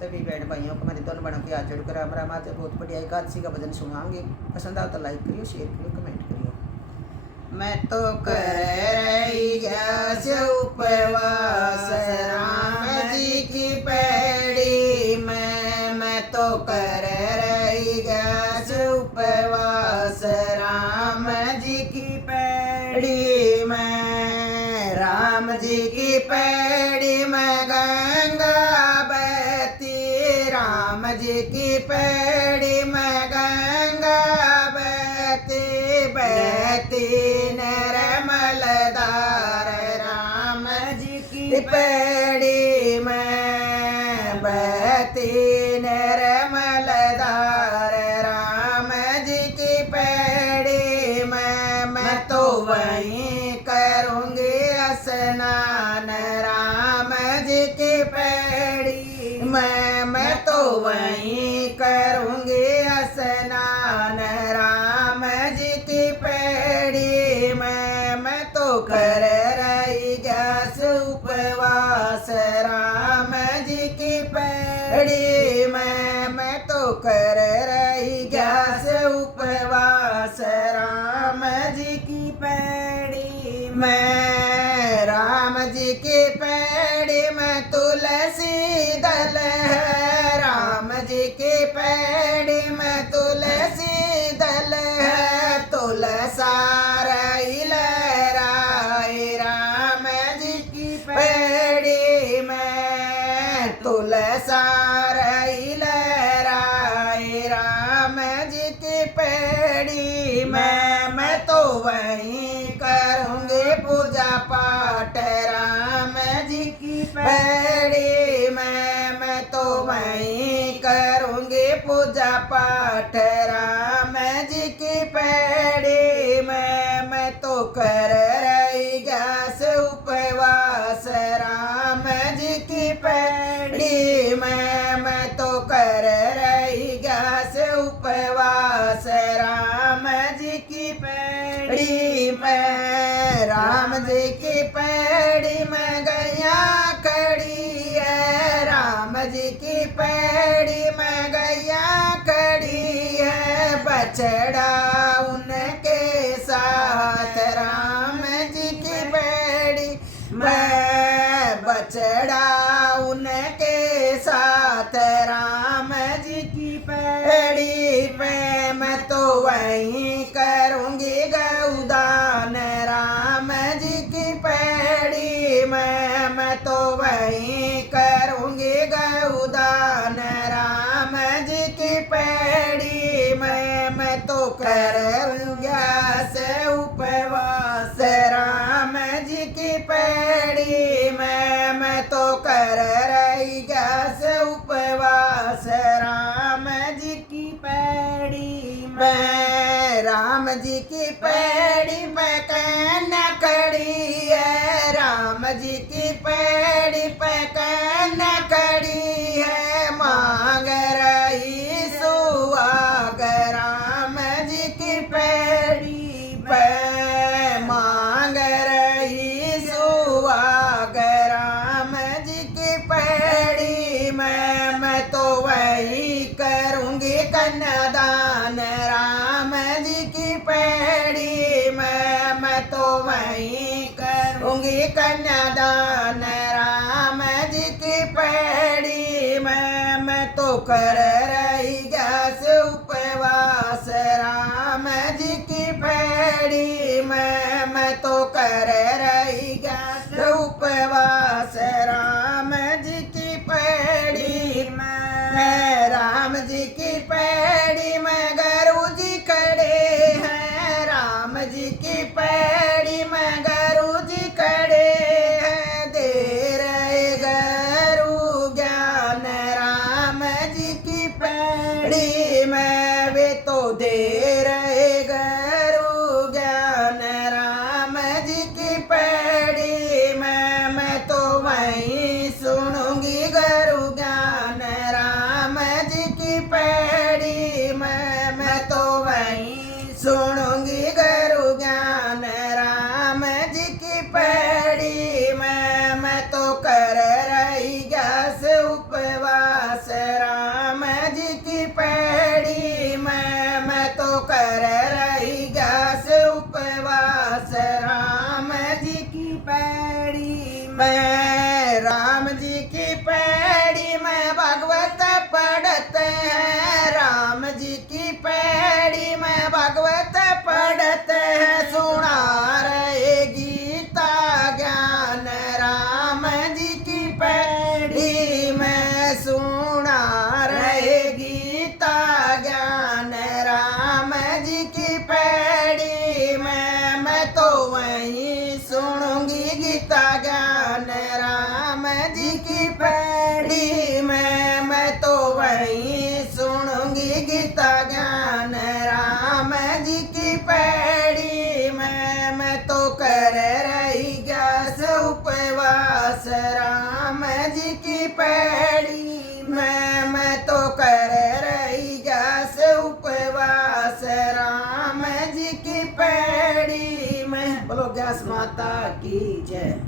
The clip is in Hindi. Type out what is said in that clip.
सभी बहन भाइयों को मेरे दोनों बहनों की हाथ जोड़कर राम राम। आज बहुत बढ़िया एकादशी का भजन सुनाऊंगी। पसंद आओ तो लाइक करियो, शेयर करियो, कमेंट करियो। मैं तो कर रही गैस उपवास राम जी की पैड़ी में। मैं तो कर रही गैस उपवास राम जी की पैड़ी में। राम जी की पैड़ी में गंगा बहती, राम जी की पैड़ी में गंगा बहती, बहती निर्मल धार राम जी की पैड़ी में, बहती निर्मल धार राम जी की पैड़ी में। मैं तो वहीं करूँगी स्नान राम जी की पैड़ी में। मैं तो वहीं करूँगी स्नान राम जी की पैड़ी में। मैं तो कर रही गैस उपवास राम जी की पैड़ी में। मैं तो कर रही गैस उपवास राम जी की पैड़ी में। राम जी की पैड़ी में तुलसी दल है, राम जी की पैड़ी में तुलसी दल है। तुलसार लहराए राम जी की पैड़ी में, तुलसार लहराए राम जी की पैड़ी में। मैं तो वहीं करूँगी पूजा पाठ राम जी की पैड़ी में। मैं तो वहीं करूँगी पूजा पाठ राम जी की पैड़ी में। मैं तो कर रही गैस उपवास राम जी की पैड़ी में। मैं तो कर रही गैस उपवास राम जी की पैड़ी में। राम जी की पैड़ी में गैया खड़ी है, राम जी की पैड़ी में गैया खड़ी है। बछड़ा उनके साथ राम जी की पैड़ी में, बछड़ा उनके साथ राम जी की पैड़ी पे। मैं तो वहीं करूँगी गौदान राम जी की पैड़ी में। मैं तो वहीं करूँगी गौदान राम जी की पैड़ी में। मैं तो करूँगा से उपवास राम जी की पैड़ी में। मैं तो कर रही गैस उपवास राम जी की पैड़ी में। राम जी की पैड़ी पे कहना खड़ी है, राम जी की पैड़ी पे कहना खड़ी है। मांग रही सुहाग राम जी की पैड़ी पे, मांग रही सुहाग राम जी की पैड़ी में। मैं तो वही करूँगी कन्यादान राम जी की पैड़ी में। मैं तो वहीं करूँगी कन्यादान राम जी की पैड़ी में। मैं तो कर रही गैस उपवास राम जी की पैड़ी में। मैं तो कर रही गैस उपवास राम जी की पैड़ी में। राम जी की पैड़ी में गुरु जी खड़े हैं, राम जी की पैड़ी में गुरु जी खड़े हैं। दे रहे गुरु ज्ञान राम जी की पैड़ी में। वे तो दे रहे गुरु ज्ञान राम जी की पैड़ी में। मैं तो वहीं सुनूंगी गुरु ज्ञान राम जी की पैड़ी वहीं सुनूंगी गीता ज्ञान राम जी की पैड़ी में। मैं तो कर रही ग्यास उपवास राम जी की पैड़ी में। मैं तो कर रही ग्यास उपवास राम जी की पैड़ी में। बोलो ग्यास माता की जय।